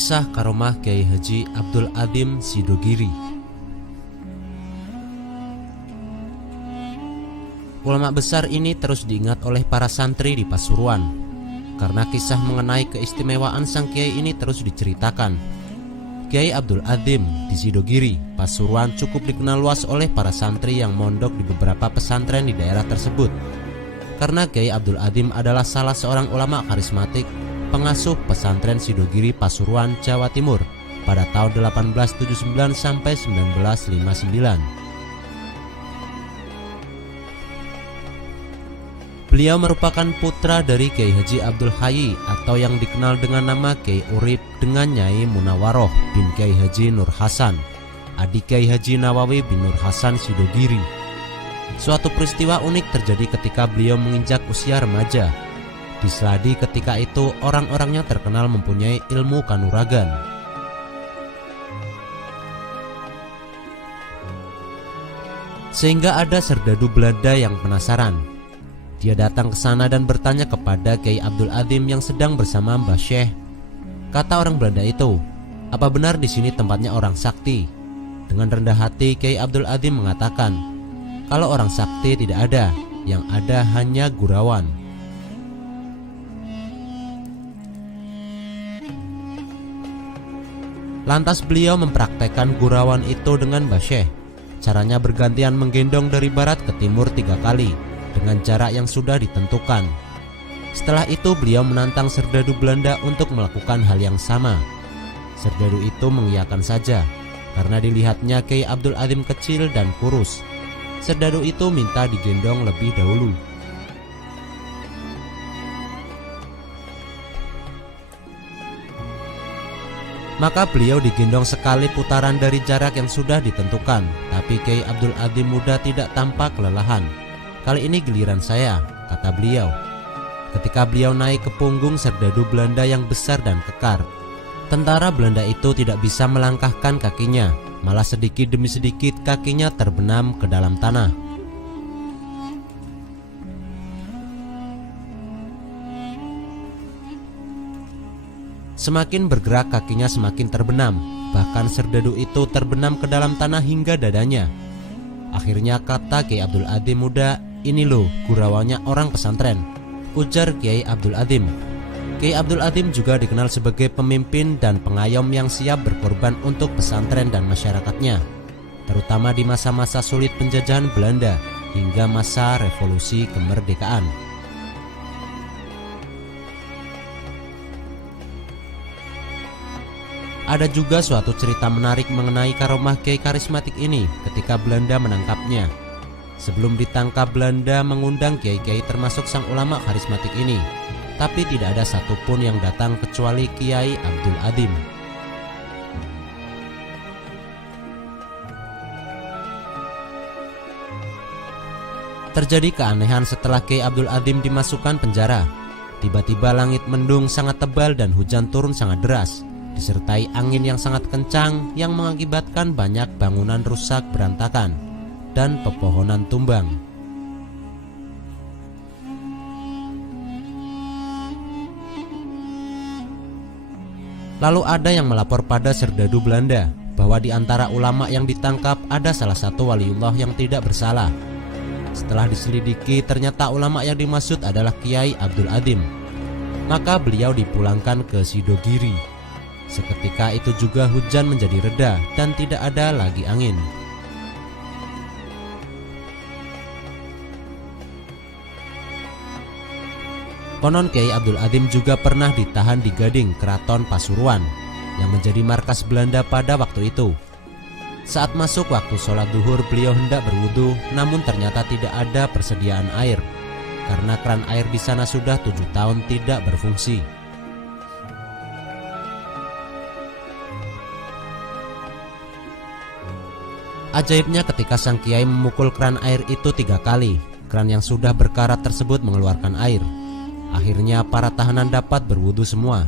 Kisah Karomah Kiai Haji Abdul Adzim Sidogiri. Ulama besar ini terus diingat oleh para santri di Pasuruan karena kisah mengenai keistimewaan sang kiai ini terus diceritakan. Kiai Abdul Adzim di Sidogiri, Pasuruan cukup dikenal luas oleh para santri yang mondok di beberapa pesantren di daerah tersebut. Karena Kiai Abdul Adzim adalah salah seorang ulama karismatik pengasuh pesantren Sidogiri Pasuruan, Jawa Timur pada tahun 1879 sampai 1959. Beliau merupakan putra dari Kiai Haji Abdul Hayy atau yang dikenal dengan nama Kiai Urip dengan Nyai Munawaroh bin Kiai Haji Nur Hasan, adik Kiai Haji Nawawi bin Nur Hasan Sidogiri. Suatu peristiwa unik terjadi ketika beliau menginjak usia remaja. Di Sladi ketika itu orang-orangnya terkenal mempunyai ilmu kanuragan. Sehingga ada serdadu Belanda yang penasaran. Dia datang ke sana dan bertanya kepada Kiai Abdul Adzim yang sedang bersama Mbah Syekh. Kata orang Belanda itu, "Apa benar di sini tempatnya orang sakti?" Dengan rendah hati Kiai Abdul Adzim mengatakan, "Kalau orang sakti tidak ada, yang ada hanya gurawan." Lantas beliau mempraktekkan gurawan itu dengan Mbah Syekh. Caranya bergantian menggendong dari barat ke timur 3 kali dengan jarak yang sudah ditentukan. Setelah itu beliau menantang serdadu Belanda untuk melakukan hal yang sama. Serdadu itu mengiyakan saja karena dilihatnya Kiai Abdul Adzim kecil dan kurus. Serdadu itu minta digendong lebih dahulu. Maka beliau digendong sekali putaran dari jarak yang sudah ditentukan. Tapi Kiai Abdul Adzim muda tidak tampak kelelahan. "Kali ini giliran saya," kata beliau. Ketika beliau naik ke punggung serdadu Belanda yang besar dan kekar, tentara Belanda itu tidak bisa melangkahkan kakinya. Malah sedikit demi sedikit kakinya terbenam ke dalam tanah. Semakin bergerak kakinya semakin terbenam. Bahkan serdadu itu terbenam ke dalam tanah hingga dadanya. Akhirnya kata Kiai Abdul Adzim muda, "Ini loh gurawannya orang pesantren," ujar Kiai Abdul Adzim. Kiai Abdul Adzim juga dikenal sebagai pemimpin dan pengayom yang siap berkorban untuk pesantren dan masyarakatnya, terutama di masa-masa sulit penjajahan Belanda hingga masa revolusi kemerdekaan. Ada juga suatu cerita menarik mengenai karomah kiai karismatik ini ketika Belanda menangkapnya. Sebelum ditangkap, Belanda mengundang kiai-kiai termasuk sang ulama karismatik ini, tapi tidak ada satupun yang datang kecuali Kiai Abdul Adzim. Terjadi keanehan setelah Kiai Abdul Adzim dimasukkan penjara. Tiba-tiba langit mendung sangat tebal dan hujan turun sangat deras, disertai angin yang sangat kencang yang mengakibatkan banyak bangunan rusak berantakan dan pepohonan tumbang. Lalu ada yang melapor pada serdadu Belanda bahwa di antara ulama yang ditangkap ada salah satu waliullah yang tidak bersalah. Setelah diselidiki, ternyata ulama yang dimaksud adalah Kiai Abdul Adzim. Maka beliau dipulangkan ke Sidogiri. Seketika itu juga hujan menjadi reda dan tidak ada lagi angin. Konon Kiai Abdul Adzim juga pernah ditahan di Gading, Keraton Pasuruan, yang menjadi markas Belanda pada waktu itu. Saat masuk waktu sholat duhur, beliau hendak berwudu, namun ternyata tidak ada persediaan air, karena keran air di sana sudah 7 tahun tidak berfungsi. Ajaibnya ketika sang kiai memukul keran air itu 3 kali, keran yang sudah berkarat tersebut mengeluarkan air. Akhirnya para tahanan dapat berwudu semua.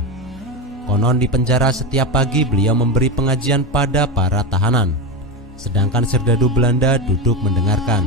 Konon di penjara setiap pagi beliau memberi pengajian pada para tahanan, sedangkan serdadu Belanda duduk mendengarkan.